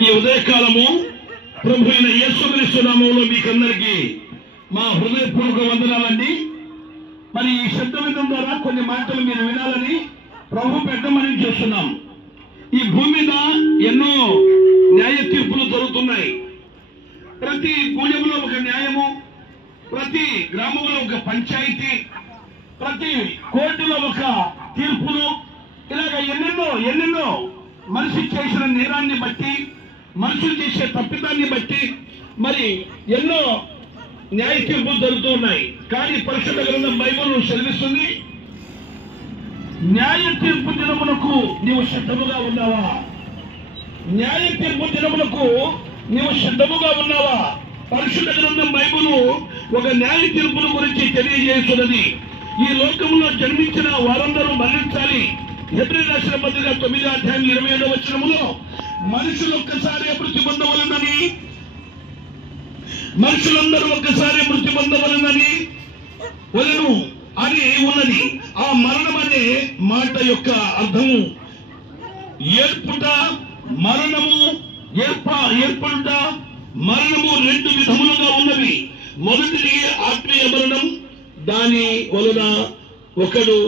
ఈ ఉదయకాలము ప్రభు అయిన యేసుక్రీస్తు నామములో మీకందరికీ మా హృదయపూర్వక వందనాలండి. మరి ఈ శబ్దవిందం ద్వారా కొన్ని మాటలు మీరు వినాలని ప్రభు పెట్టమని చేస్తున్నాం. ఈ భూమి మీద ఎన్నో న్యాయ తీర్పులు జరుగుతున్నాయి. ప్రతి గూడెంలో ఒక న్యాయము, ప్రతి గ్రామంలో ఒక పంచాయతీ, ప్రతి కోర్టులో ఒక తీర్పులు, ఇలాగ ఎన్నెన్నో మనిషి చేసిన నేరాన్ని బట్టి, మనుషులు చేసే తప్పిదాన్ని బట్టి మరి ఎన్నో న్యాయ తీర్పులు జరుగుతూ ఉన్నాయి. కానీ పరిశుద్ధ గ్రంథం బైబిల్ సెలవిస్తుంది, న్యాయ తీర్పు దినమునకు నీవు సిద్ధముగా ఉన్నావా? న్యాయ తీర్పు దినమునకు నీవు సిద్ధముగా ఉన్నావా? పరిశుద్ధ గ్రంథం బైబిల్ ఒక న్యాయ తీర్పుల గురించి తెలియజేస్తున్నది. ఈ లోకంలో జన్మించిన వారందరూ మరణించాలి. హెబ్రీ రాసిన పత్రిక 9వ అధ్యాయం 27వ వచనములో మనుషులు ఒక్కసారి మృతి పొందవలెనని, మనుషులందరూ ఒక్కసారి మృతి పొందవలెనని అని ఉన్నది. ఆ మరణం అనే మాట యొక్క అర్థము ఏర్పుట, మరణము, ఏర్పడుట, మరణము రెండు విధములుగా ఉన్నవి. మొదటిది ఆత్మీయ మరణం, దాని వలన ఒకడు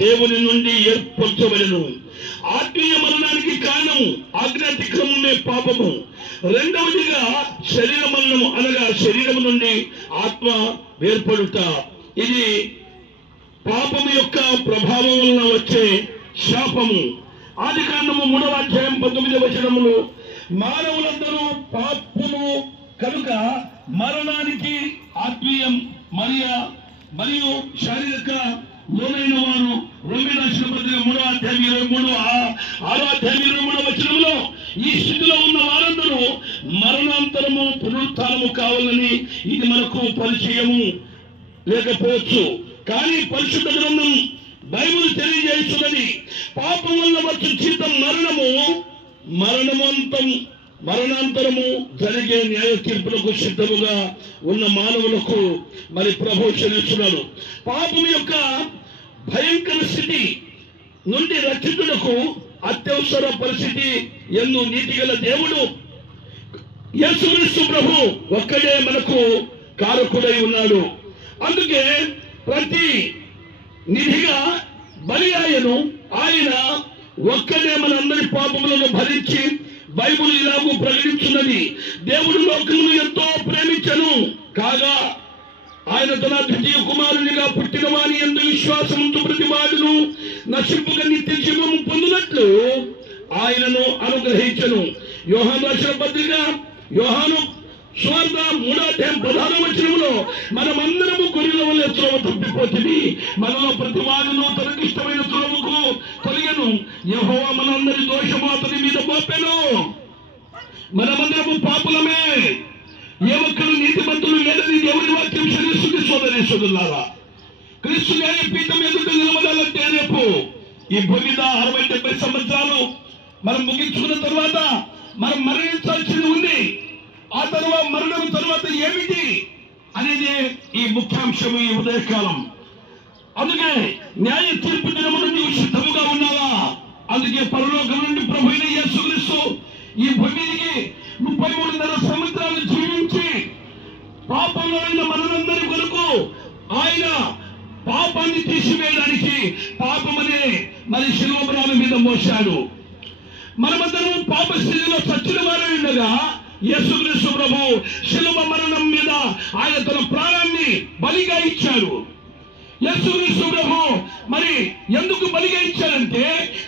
దేవుని నుండి ఏర్పరచబడెను. ఆత్మీయ మరణానికి కారణం ఆజ్ఞాతిక్రమమే పాపము. రెండవదిగా శరీర మరణము, అనగా శరీరము నుండి ఆత్మ వేర్పడుట. ఇది పాపము యొక్క ప్రభావం వలన వచ్చే శాపము. ఆదికాండము 3వ అధ్యాయం 19వ వచనములో మానవులందరూ పాపము కనుక మరణానికి ఆత్మీయం మరియు శారీరక లోనైన వారు రోమీ రాసిన పత్రిక 3వ అధ్యాయం 6వ అధ్యాయం 23వ వచనంలో ఈ స్థితిలో ఉన్న వారందరూ మరణాంతరము పునరుత్థానము కావాలని ఇది మనకు పరిచయము లేకపోవచ్చు. కానీ పరిశుద్ధ గ్రంథం బైబిల్ తెలియజేస్తున్నది, పాపం వల్ల వచ్చు జీతం మరణాంతరము జరిగే న్యాయ తీర్పులకు సిద్ధముగా ఉన్న మానవులకు మరి ప్రభు చెల్లిస్తున్నాడు. పాపం యొక్క భయంకర స్థితి నుండి రక్షితులకు అత్యవసర పరిస్థితి యందు నీతిగల దేవుడు యేసుక్రీస్తు ప్రభు ఒక్కడే మనకు కారకుడై ఉన్నాడు. అందుకే ప్రతి నిధిగా బలి ఆయన ఒక్కడే మనందరి పాపములను భరించి బైబిల్ ఇలాగూ ప్రకటించున్నది, దేవుడు లోకమును ఎంతో ప్రేమించెను కాగా ఆయన తన ద్వితీయ కుమారునిగా పుట్టిన వాని యందు విశ్వాసముంచు ప్రతి వాడును నశింపుగా నిత్య జీవము పొందినట్లు ఆయనను అనుగ్రహించెను. యోహాను రాసిన పత్రిక యోహాను సువార్త 3వ అధ్యాయం 16వ వచనములో మనమందరము గొర్రెల వలె త్రోవ తప్పిపోతుంది, మనలో ప్రతి వాడును తనకిష్టమైన త్రోవకు తొలగెను, యెహోవా మనందరి దోషము అతని మీద మోపెను. మనమందరము పాపులమే, ఏ ఒక్కరు నీతిమంతులు లేదని దేవుని వాక్యం సెలవిస్తుంది. సోదరీశ్వరులారా, క్రీస్తు న్యాయపీఠం ఎదుట నిలబడాలంటే రేపు ఈ భూమి మీద 60-70 సంవత్సరాలు మనం ముగించుకున్న తర్వాత మనం మరణించాల్సింది ఉంది. ఆ తర్వాత మరణం తర్వాత ఏమిటి అనేది ఈ ముఖ్యాంశం ఈ ఉదయకాలం. అందుకే న్యాయ తీర్పు దినమున నీవు సిద్ధముగా ఉన్నావా? అందుకే పరలోకం నుండి ప్రభు అయిన యేసుక్రీస్తు ఈ భూమికి 33.5 సంవత్సరాలు జీవించి పాపంలో ఉన్న మనందరి కొరకు ఆయన పాపాన్ని తీసివేయడానికి పాపమనే మరి శిలువ మీద మోశాడు. మనమందరం పాప స్థితిలో చచ్చిన వారై ఉండగా యేసుక్రీస్తు ప్రభు శిలువ మరణం మీద ఆయన తన ప్రాణాన్ని బలిగా ఇచ్చాడు. యేసుక్రీస్తు ప్రభు మరి ఎందుకు బలిగా ఇచ్చాడంటే,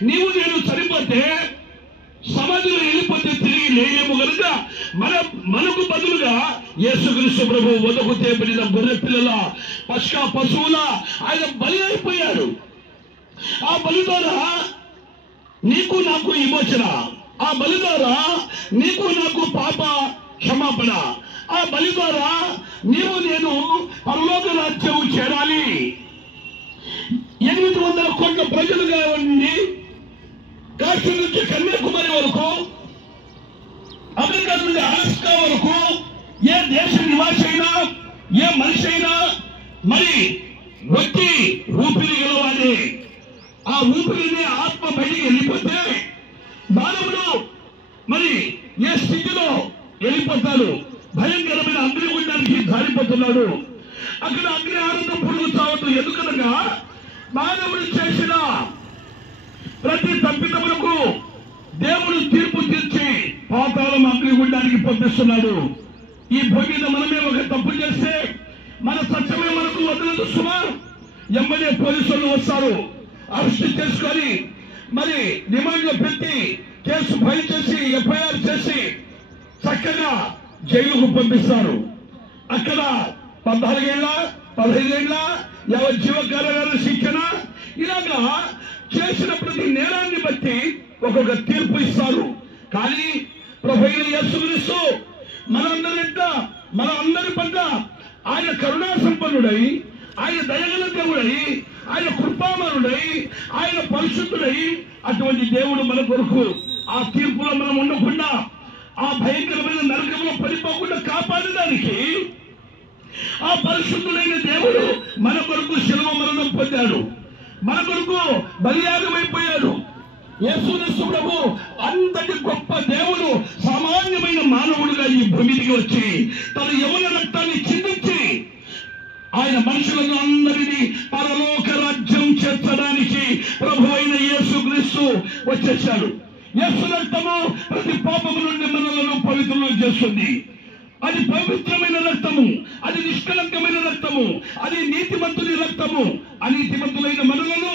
నీవు నేను చనిపోతే సమాధిలో వెళ్ళిపోతే తిరిగి లేనేమో కనుక మనకు బదులుగా యేసుక్రీస్తు ప్రభు వదకు తేబడిన గొర్రె పిల్లల పస్కా పశువుల ఆయన బలి అయిపోయాడు. ఆ బలి ద్వారా నీకు నాకు విమోచన, ఆ బలి ద్వారా నీకు నాకు పాప క్షమాపణ, ఆ బలి ద్వారా నీవు నేను పరలోక రాజ్యం చేరాలి. 800 కోట్ల ప్రజలుగా ఉండి కాశ్మీర్ నుంచి కన్యాకుమారి వరకు, అమెరికా నుండి అలాస్కా వరకు ఏ దేశ నివాసి అయినా ఏ మనిషి అయినా మరి వచ్చి ఊపిరి గెలవాలి. ఆ ఊపిరిని ఆత్మ బయటికి వెళ్ళిపోతే మానవుడు మరి ఏ స్థితిలో వెళ్ళిపోతాడు, భయంకరమైన అగ్నిగుండానికి జారిపోతున్నాడు. అక్కడ అగ్ని ఆనందం పురుగు చావదు. ఎందుకనగా మానవుడు చేసిన ప్రతి తప్పిదములకు దేవుడు తీర్పు తీర్చి పాతాళం అగ్నిగుండానికి పంపిస్తున్నాడు. ఈ భూమి మీద మనమే ఒక తప్పు చేస్తే మన సత్యమే మనకు వదలదు సుమా. ఎమ్మడే పోలీసులు వస్తారు, అరెస్ట్ చేసుకొని మరి రిమాండ్లో పెట్టి కేసు ఫైల్ చేసి ఎఫ్ఐఆర్ చేసి చక్కగా జైలుకు పంపిస్తారు. అక్కడ 14 ఏళ్ళ 15 ఏళ్ళ యావజ్జీవ కారాగార శిక్షణ ఇలాగా చేసిన ప్రతి నేరాన్ని బట్టి ఒక్కొక్క తీర్పు ఇస్తారు. కానీ ప్రభువైన యేసుక్రీస్తు మనందరి పట్ల ఆయన కరుణా సంపన్నుడై, ఆయన దయగల దేవుడై, ఆయన కృపామనుడై, ఆయన పరిశుద్ధుడై, అటువంటి దేవుడు మన కొరకు ఆ తీర్పులో మనం ఉండకుండా ఆ భయంకరమైన నరకంలో పడిపోకుండా కాపాడడానికి ఆ పరిశుద్ధుడైన దేవుడు మన కొరకు శిలువ మరణం పొందాడు, మన కొరకు బలియాగమైపోయాడు. యేసుక్రీస్తు ప్రభు అంతటి గొప్ప దేవుడు సామాన్యమైన మానవుడిగా ఈ భూమికి వచ్చి తన యవ్వన రక్తాన్ని చిందించి ఆయన మనుషులను అందరినీ పరలోక రాజ్యం చేర్చడానికి ప్రభు అయిన యేసుక్రీస్తు వచ్చేశాడు. యేసు రక్తము ప్రతి పాపము నుండి మనలను పవిత్రం చేస్తుంది. అది పవిత్రమైన రక్తము, అది నిష్కలంకమైన రక్తము, అది నీతిమంతుని రక్తము. అనీతిమంతులైన మనలను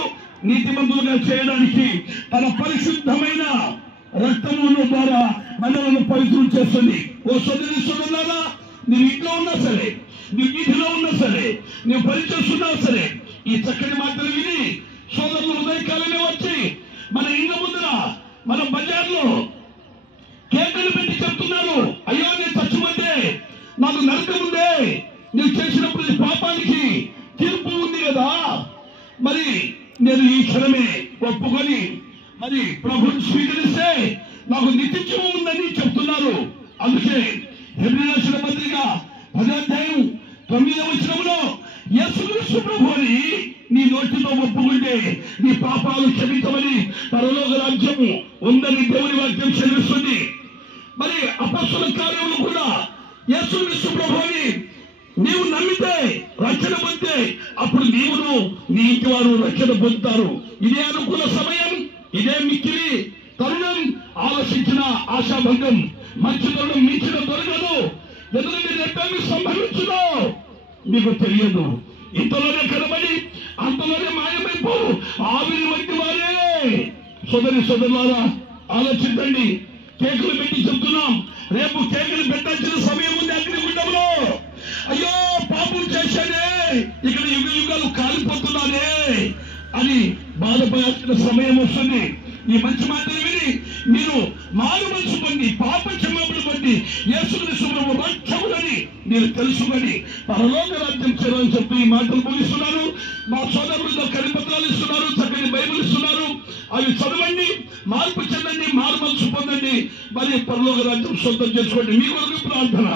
నీతిమంతులుగా చేయడానికి తన పరిశుద్ధమైన రక్తముల ద్వారా మనలను పవిత్రం చేస్తుంది. ఓ సోదరి సోదరులారా, నువ్వు ఇంట్లో ఉన్నా సరే, నువ్వు వీధిలో ఉన్నా సరే, నువ్వు పని చేస్తున్నా సరే, ఈ చక్కని మాటలు విని సోదరులు ఉదయకాలమే వచ్చి మన ఇండ్ల ముందర మన బజార్లో కేకలు పెట్టి చెప్తున్నారు, అయ్యో నేను చచ్చిపోతే నాకు నరకం ఉందే, నువ్వు చేసినప్పుడు పాపానికి తీర్పు ఉంది కదా, మరి నేను ఈ క్షణమే ఒప్పుకొని మరి ప్రభుని స్వీకరిస్తే నాకు నిత్య జీవం ఉందని చెప్తున్నారు. అందుకే హెబ్రీ రాసిన పత్రిక 10వ అధ్యాయం 9వ వచనంలో యేసుక్రీస్తు ప్రభువుని నీ నోటితో ఒప్పుకుంటే నీ పాపాలు క్షమించమని పరలోక రాజ్యము ఉందని దేవుని వాక్యం చెల్లిస్తుంది. మరి అపొస్తలుల కార్యములు కూడా యేసుక్రీస్తు ప్రభువుని నీవు నమ్మితే రక్షణ పొందితే అప్పుడు నీవును నీ ఇంటి వారు రక్షణ పొందుతారు. ఇదే అనుకూల సమయం, ఇదే మిక్కిలి తరుణం. ఆలోచించిన ఆశాభంగం, మంచి తరుణం మించిన దొరకదు. ఎందుకంటే రేపేమి సంభవించుదో మీకు తెలియదు. ఇంతలోనే కనబడి అంతలోనే మాయమైపోవు ఆవిరి వంటి వారే. సోదరి సోదరులారా, ఆలోచించండి. కేకులు పెట్టి చెప్తున్నాం, రేపు కేకులు పెట్టాల్సిన సమయం ఉంది అగ్నిగుండంలో. అయ్యో పాపం చేశానే, ఇక్కడ యుగ యుగాలు కాలిపోతున్నానే అని బాధపడాల్సిన సమయం వస్తుంది. ఈ మంచి మాటలు విని మీరు మారు మనసు పొంది పాప క్షమాపణ పొంది యేసుక్రీస్తు ప్రభువు రక్షకుడని మీరు తెలుసుకొని పరలోక రాజ్యం చేయాలని చెప్పి ఈ మాటలు ముగిస్తున్నారు. మా సోదరులతో కరిపత్రాలు ఇస్తున్నారు, చక్కని బైబిల్ ఇస్తున్నారు. అవి చదవండి, మార్పు చెందండి, మారు మనసు పొందండి, మరి పరలోక రాజ్యం సొంతం చేసుకోండి. మీ కొరకు ప్రార్థన.